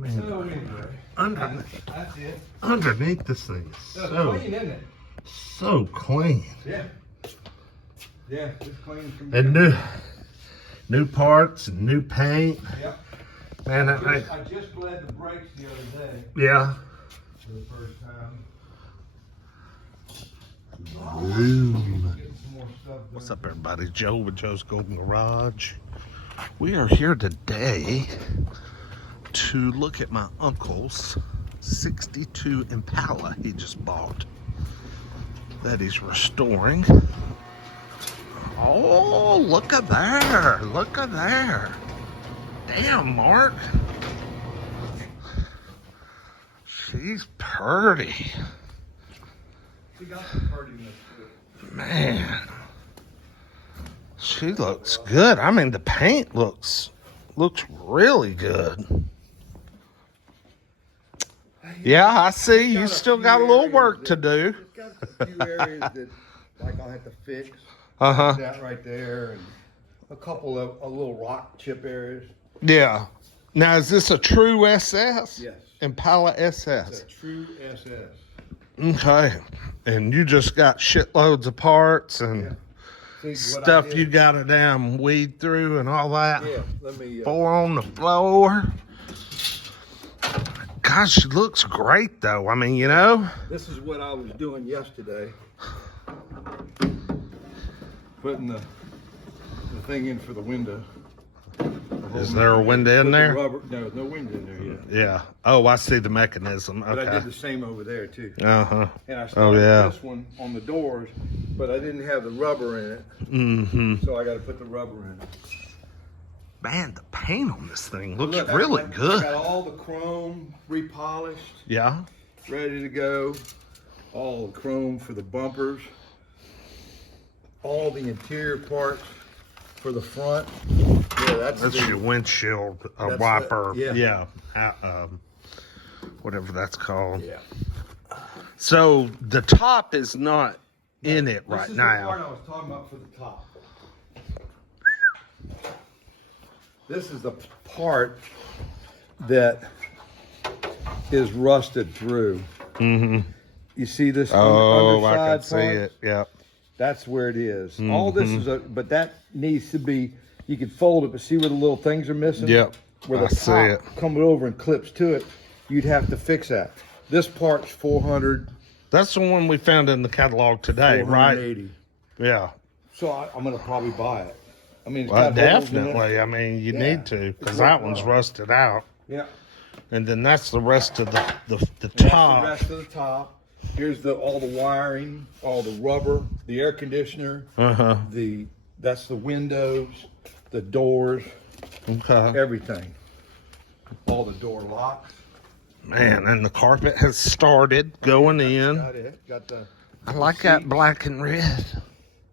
mean, So anyway, that's it. underneath this thing is That's so clean, isn't it? so clean. Yeah. Yeah, it's clean from And new parts and new paint. Yep. Man, I just bled the brakes the other day yeah. for the first time. Boom. Getting some more stuff done. What's up, everybody? Joe with Joe's Golden Garage. We are here today to look at my uncle's 62 Impala he just bought that he's restoring. Oh, look at there. Look at there. Damn, Mark. She's pretty. She got some prettiness to it. Man. She looks good. I mean, the paint looks really good. Yeah, I see. You still got a little work to do. It's got a few areas that, like, I'll have to fix. Uh-huh. That right there, and a couple of little rock chip areas. Yeah. Now, is this a true SS? Yes. Impala It's SS. a true SS. Okay. And you just got shitloads of parts and Yeah. See, what I stuff did- you got to damn weed through and all that. Yeah, let me. Four on the floor. Gosh, she looks great, though. I mean, you know. This is what I was doing yesterday. Putting the thing in for the window. Is there a window in Put the there? rubber, no, no window in there yet. Yeah. Oh, I see the mechanism. But I did Okay. the same over there too. Uh-huh. And I Oh, started yeah. this one on the doors, but I didn't have the rubber in it, Mm-hmm. so I got to put the rubber in it. Man, the paint on this thing looks Look, really I good. got all the chrome repolished, Yeah. ready to go. All the chrome for the bumpers. All the interior parts for the front. Yeah, that's That's your windshield That's wiper. it, yeah. Whatever that's called. Yeah. So the top is not in it right This is the part now. I was talking about for the top. This is the part that is rusted through. Mm-hmm. You see this Oh, I underside can see part? it. Yep. That's where it is. All this is but that needs to be, you can fold it, but see where the little things are missing? Yep. Where the I see top it. comes over and clips to it, you'd have to fix that. This part's 400, That's the one we found in the catalog today, right? 480. Yeah. So I'm going to probably buy it. I mean, it's Well, got holes in it. definitely. I mean, you Yeah. need to, because It's that worth one's it. rusted out. Yeah. And then that's the rest of the That's top. the rest of the top. Here's all the wiring, all the rubber, the air conditioner, Uh-huh. that's the windows, the doors, Okay. everything. All the door locks. Man, and the carpet has started going in. Got it. Got the. I like that black and red.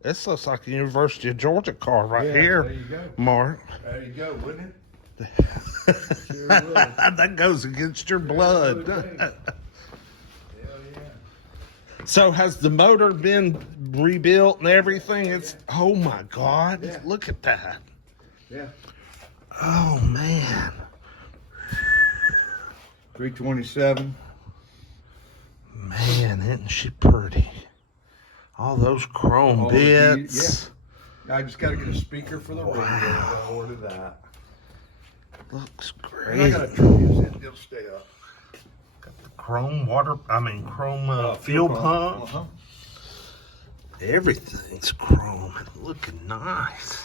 This looks like a University of Georgia car right Yeah, here, there you go. Mark. There you go, wouldn't it? Sure would. That goes against your blood. Hell yeah. So has the motor been rebuilt and everything? It's oh my God! Yeah. Look at that! Yeah. Oh man! 327. Man, isn't she pretty? All those chrome All the bits. I just got to get a speaker for the radio. Wow. I'll order that. Looks And I great. got to trim this in. It'll stay up. Chrome fuel pump. Uh-huh. Everything's chrome and looking nice.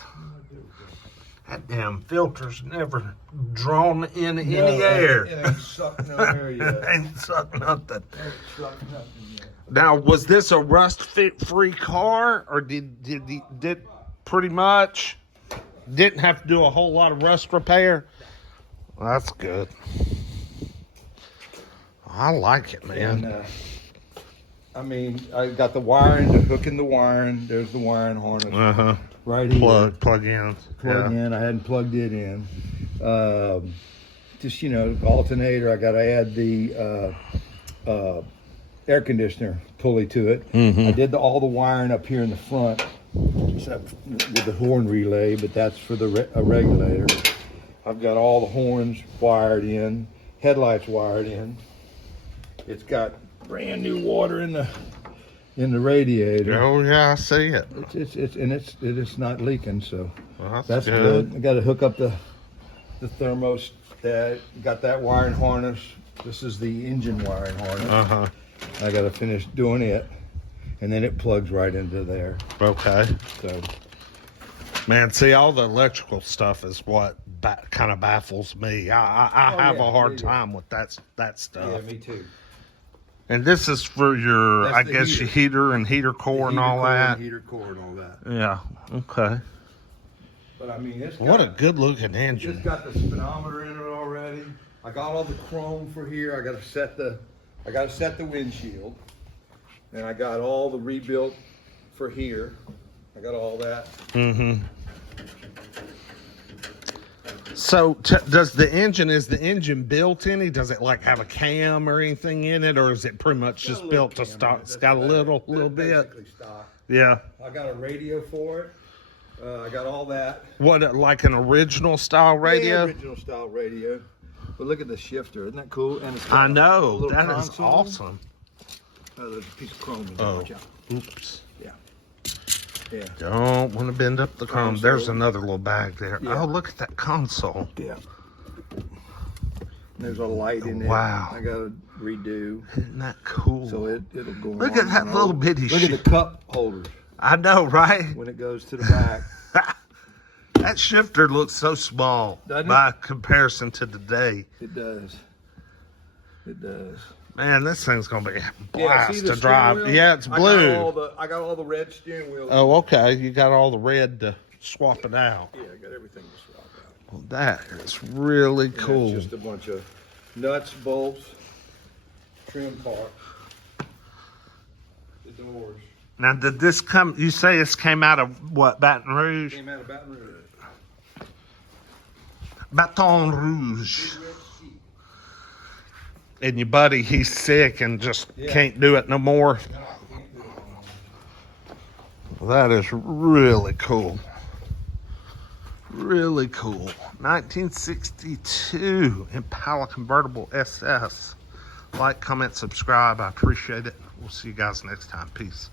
That damn filter's never drawn in any air. It ain't sucked no air yet. Ain't sucked nothing. Ain't sucked nothing yet. Now, was this a rust-free car, or did pretty much didn't have to do a whole lot of rust repair? Well, that's good. I like it, man. And, I mean, I got the wiring, the hook in the wiring. There's the wiring harness Uh-huh. right here. Plug in. Plug in. I hadn't plugged it in. Just, alternator. I got to add the air conditioner pulley to it. Mhm. I did all the wiring up here in the front, except with the horn relay, but that's for the regulator. I've got all the horns wired in. headlights wired in. It's got brand new water in the radiator. Oh yeah, I see it. It's not leaking, so Well, that's good. I got to hook up the thermostat. Got that wiring harness. This is the engine wiring harness. I got to finish doing it, and then it plugs right into there. Okay. So, man, see, all the electrical stuff is what kind of baffles me. I have a hard time with that stuff. Yeah, me too. And this is for your, That's I the guess, heater. your heater and heater core and all that. Heater core and all that. Yeah. Okay. But I mean, What a good looking It's engine. got the speedometer in it already. I got all the chrome for here. I got to set the windshield, and I got all the rebuilt for here. I got all that. So, is the engine built any? Does it like have a cam or anything in it, or is it pretty much just built to stock? It's got a little bit. Basically stock. Yeah. I got a radio for it. I got all that. What, like an original style radio? Yeah, original style radio. But look at the shifter. Isn't that cool? And it's got I a know. little That is console. awesome. Oh, there's a piece of chrome in there. Oh, Watch out. oops. Yeah. Don't want to bend up the chrome. Console. There's another little bag there. Yeah. Oh, look at that console. Yeah. There's a light in there. Wow. I got to redo. Isn't that cool? So it'll go Look on at that and little on. bitty Look at the cup holders I know, right? when it goes to the back. That shifter looks so small Doesn't it? by comparison to today. It does. It does. Man, this thing's gonna be a Yeah, blast see to the drive. steering wheel? Yeah, it's blue. I got all the red steering wheel. Oh, okay. You got all the red to swap it out. Yeah, I got everything to swap out. Well, that is really And cool. that's just a bunch of nuts, bolts, trim parts, the doors. Now, did this come? You say this came out of what? Baton Rouge. Came out of Baton Rouge. Baton Rouge. And your buddy, he's sick and just can't do it no more. Well, that is really cool. Really cool. 1962 Impala convertible SS. Like, comment, subscribe. I appreciate it. We'll see you guys next time. Peace.